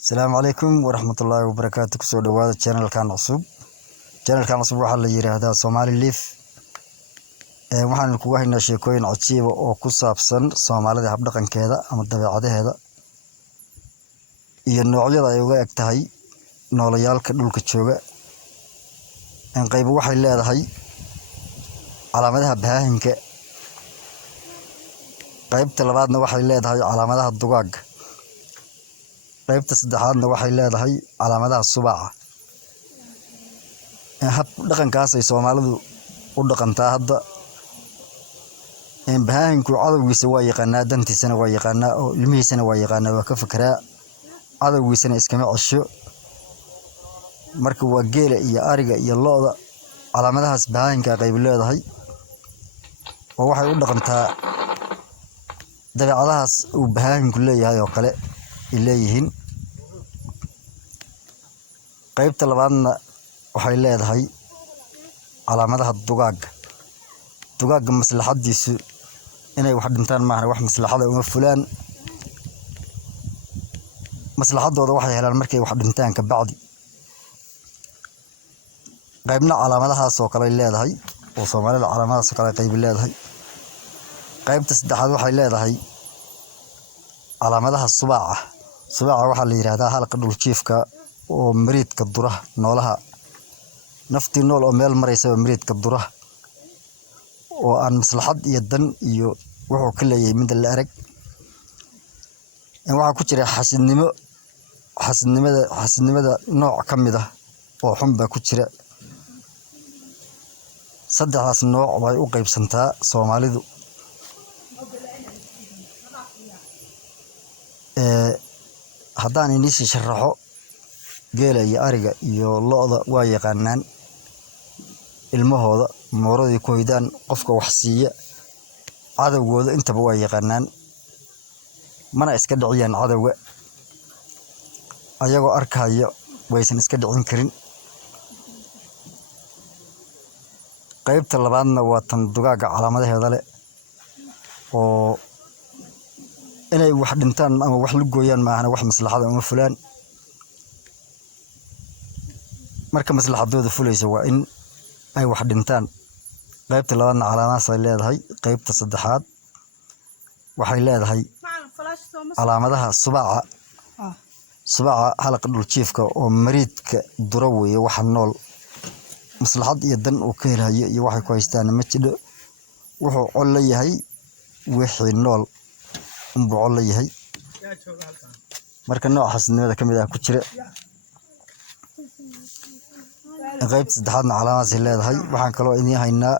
السلام عليكم ورحمة الله وبركاته. كسو دواada channelkan cusub waxa la yiraahdaa Somali Life. Waxaan ku haynaa sheekooyin codsiyo oo ku saabsan Soomaalida hab dhaqankeeda ama dabeecadaheeda iyo noocyada ay uga eg tahay noolayaalka dhulka jooga. Qayb waxay leedahay calaamadaha baahinka, qaybta labaadna waxay leedahay calaamadaha dugaag, qaybta saddexaadna waxay leedahay calaamadaha subaca. Hab dhaqankaas ay Soomaalidu u dhaqantaa hadda baahinku cadawgiisa waa yaqaanaa, dantiisana waa yaqaanaa, oo ilmihiisana waa yaqaanaa, waa ka fikiraa cadawgiisana iskama cesho. Marka waa geela iyo ariga iyo lo'da calaamadahaas baahinka qayb leedahay oo waxay u dhaqantaa dabeecadahaas uu baahinku leeyahay oo kale ileeyihiin. qaybta labaadna waxay leedahay calaamadaha dugaagga maslaxadiisu inay wax dhintaan maahan, wax maslaxada uma fulaan. maslaxadooda waxay helaan markay wax dhintaan ka bacdi. qaybna calaamadahaas oo kale leedahay oo Soomaalida calaamadahaas oo kale qayb leedahay. qaybta saddexaad waxay leedahay calaamadaha subaca waxa la yiraahdaa halka dhul jiifka oo miriidka dura noolaha naftii nool oo meel maraysa miriidka dura oo aan maslaxad iyo dan iyo wuxuu ka leeyahay mid la arag. waxa ku jira xasidnimada nooc ka mid ah oo xun baa ku jira. saddexdaas nooc way u qaybsantaa Soomaalidu. haddaan inisi sharaxo, geela iyo ariga iyo lo'da waa yaqaanaan ilmahooda, mooradii ku hoydaan, qofka wax siiya, cadawgooda intaba waa yaqaanaan, mana iska dhiciyaan cadawga. ayagoo arkaya waysan iska dhicin karin. qaybta labaadna waa tan dugaagga calaamadaheeda leh oo inay wax dhintaan ama wax la gooyaan maahan, wax maslaxada uma fulaan. marka maslaxadooda fulaysa waa in ay wax dhintaan. qaybta labaadna calaamadahaas ay leedahay. qaybta saddexaad waxay leedahay calaamadaha subaca halka dhul jiifka oo miriidka dura weeye waxa nool. maslaxad iyo dan uu ka helayo iyo waxay ku haystaan ma jiro. wuxuu col la yahay wixii nool unbuu col la yahay. marka nooca xasidnimada ka mid ah ku jira. qaybta saddexaadna calaamadahaas ay leedahay. waxaan kaloo idiin haynaa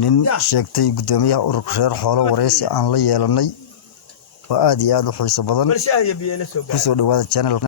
nin sheegtay guddoomiyaha ururka reer xoolo wareysi aan la yeelanay oo aad iyo aad u xiiso badan. kusoo dhawaada channelka.